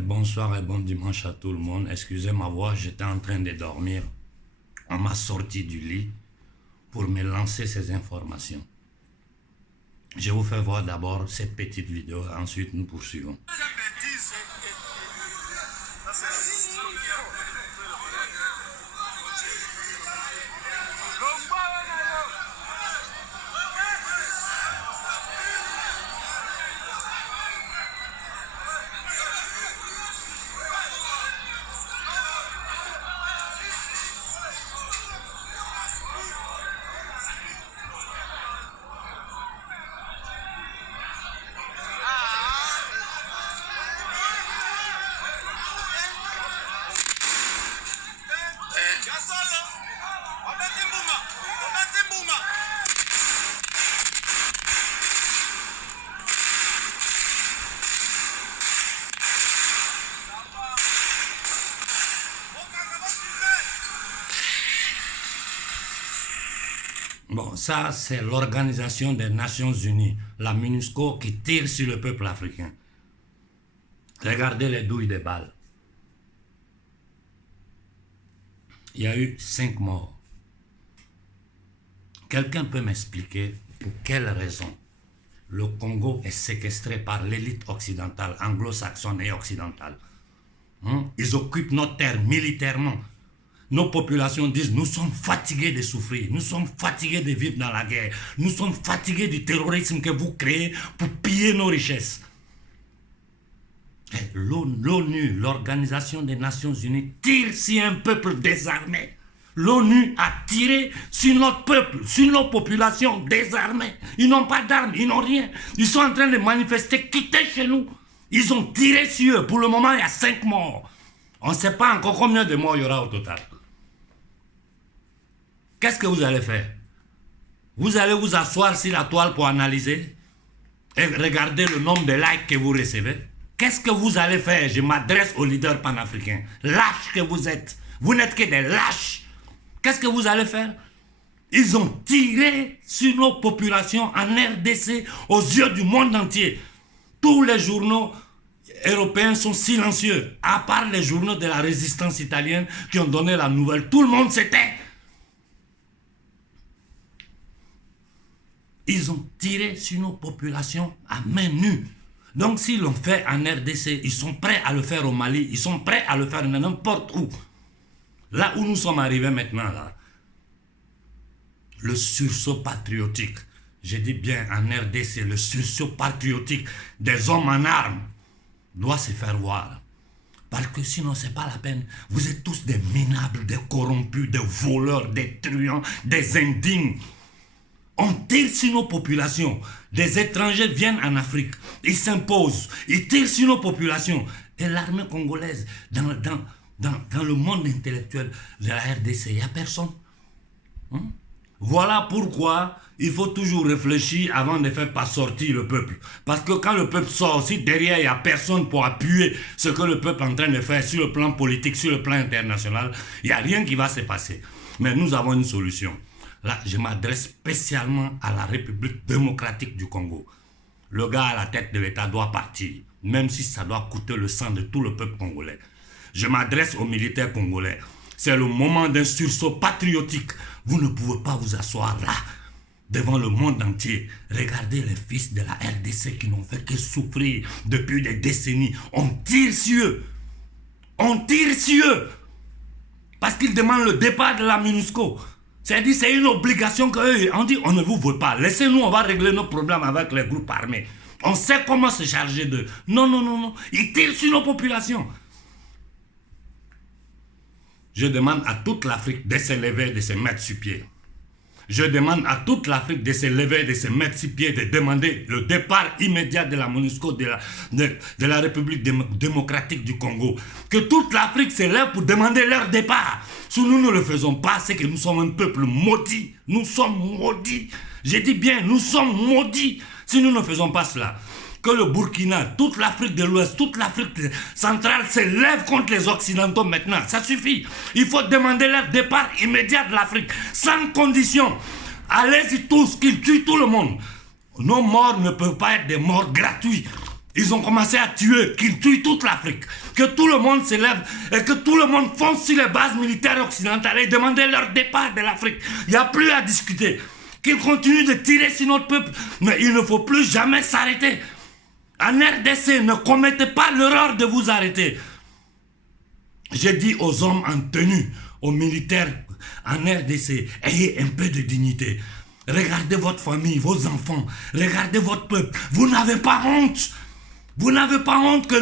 Bonsoir et bon dimanche à tout le monde. Excusez ma voix, j'étais en train de dormir. On m'a sorti du lit pour me lancer ces informations. Je vous fais voir d'abord cette petite vidéo, ensuite nous poursuivons. Bon, ça c'est l'Organisation des Nations Unies, la MINUSCO, qui tire sur le peuple africain. Regardez les douilles des balles. Il y a eu 5 morts. Quelqu'un peut m'expliquer pour quelle raison le Congo est séquestré par l'élite occidentale, anglo-saxonne et occidentale? Ils occupent notre terre militairement. Nos populations disent, nous sommes fatigués de souffrir, nous sommes fatigués de vivre dans la guerre, nous sommes fatigués du terrorisme que vous créez pour piller nos richesses. L'ONU, l'Organisation des Nations Unies, tire sur un peuple désarmé. L'ONU a tiré sur notre peuple, sur nos populations désarmées. Ils n'ont pas d'armes, ils n'ont rien. Ils sont en train de manifester, quitter chez nous. Ils ont tiré sur eux. Pour le moment, il y a 5 morts. On ne sait pas encore combien de morts il y aura au total. Qu'est-ce que vous allez faire? Vous allez vous asseoir sur la toile pour analyser et regarder le nombre de likes que vous recevez? Qu'est-ce que vous allez faire? Je m'adresse aux leaders panafricains. Lâches que vous êtes. Vous n'êtes que des lâches. Qu'est-ce que vous allez faire? Ils ont tiré sur nos populations en RDC aux yeux du monde entier. Tous les journaux européens sont silencieux, à part les journaux de la résistance italienne qui ont donné la nouvelle. Tout le monde se tait. Ils ont tiré sur nos populations à main nue. Donc s'ils l'ont fait en RDC, ils sont prêts à le faire au Mali, ils sont prêts à le faire n'importe où. Là où nous sommes arrivés maintenant, là, le sursaut patriotique, je dis bien en RDC, le sursaut patriotique des hommes en armes doit se faire voir. Parce que sinon, ce n'est pas la peine. Vous êtes tous des minables, des corrompus, des voleurs, des truands, des indignes. On tire sur nos populations. Des étrangers viennent en Afrique. Ils s'imposent. Ils tirent sur nos populations. Et l'armée congolaise, dans le monde intellectuel de la RDC, il n'y a personne. Voilà pourquoi il faut toujours réfléchir avant de faire pas sortir le peuple. Parce que quand le peuple sort, si derrière il n'y a personne pour appuyer ce que le peuple est en train de faire sur le plan politique, sur le plan international, il n'y a rien qui va se passer. Mais nous avons une solution. Là, je m'adresse spécialement à la République démocratique du Congo. Le gars à la tête de l'État doit partir, même si ça doit coûter le sang de tout le peuple congolais. Je m'adresse aux militaires congolais. C'est le moment d'un sursaut patriotique. Vous ne pouvez pas vous asseoir là, devant le monde entier. Regardez les fils de la RDC qui n'ont fait que souffrir depuis des décennies. On tire sur eux. On tire sur eux. Parce qu'ils demandent le départ de la MINUSCO. C'est-à-dire c'est une obligation qu'eux, on dit on ne vous veut pas. Laissez-nous, on va régler nos problèmes avec les groupes armés. On sait comment se charger d'eux. Non, non, non, non. Ils tirent sur nos populations. Je demande à toute l'Afrique de se lever, de se mettre sur pied. Je demande à toute l'Afrique de se lever, de se mettre sur pied, de demander le départ immédiat de la MONUSCO, de la République démocratique du Congo. Que toute l'Afrique se lève pour demander leur départ. Si nous ne le faisons pas, c'est que nous sommes un peuple maudit. Nous sommes maudits. J'ai dit bien, nous sommes maudits si nous ne faisons pas cela. Que le Burkina, toute l'Afrique de l'Ouest, toute l'Afrique centrale se lève contre les Occidentaux maintenant. Ça suffit. Il faut demander leur départ immédiat de l'Afrique, sans condition. Allez-y tous, qu'ils tuent tout le monde. Nos morts ne peuvent pas être des morts gratuits. Ils ont commencé à tuer, qu'ils tuent toute l'Afrique. Que tout le monde s'élève et que tout le monde fonce sur les bases militaires occidentales et demander leur départ de l'Afrique. Il n'y a plus à discuter. Qu'ils continuent de tirer sur notre peuple. Mais il ne faut plus jamais s'arrêter. En RDC, ne commettez pas l'erreur de vous arrêter. J'ai dit aux hommes en tenue, aux militaires en RDC, ayez un peu de dignité. Regardez votre famille, vos enfants. Regardez votre peuple. Vous n'avez pas honte. Vous n'avez pas honte que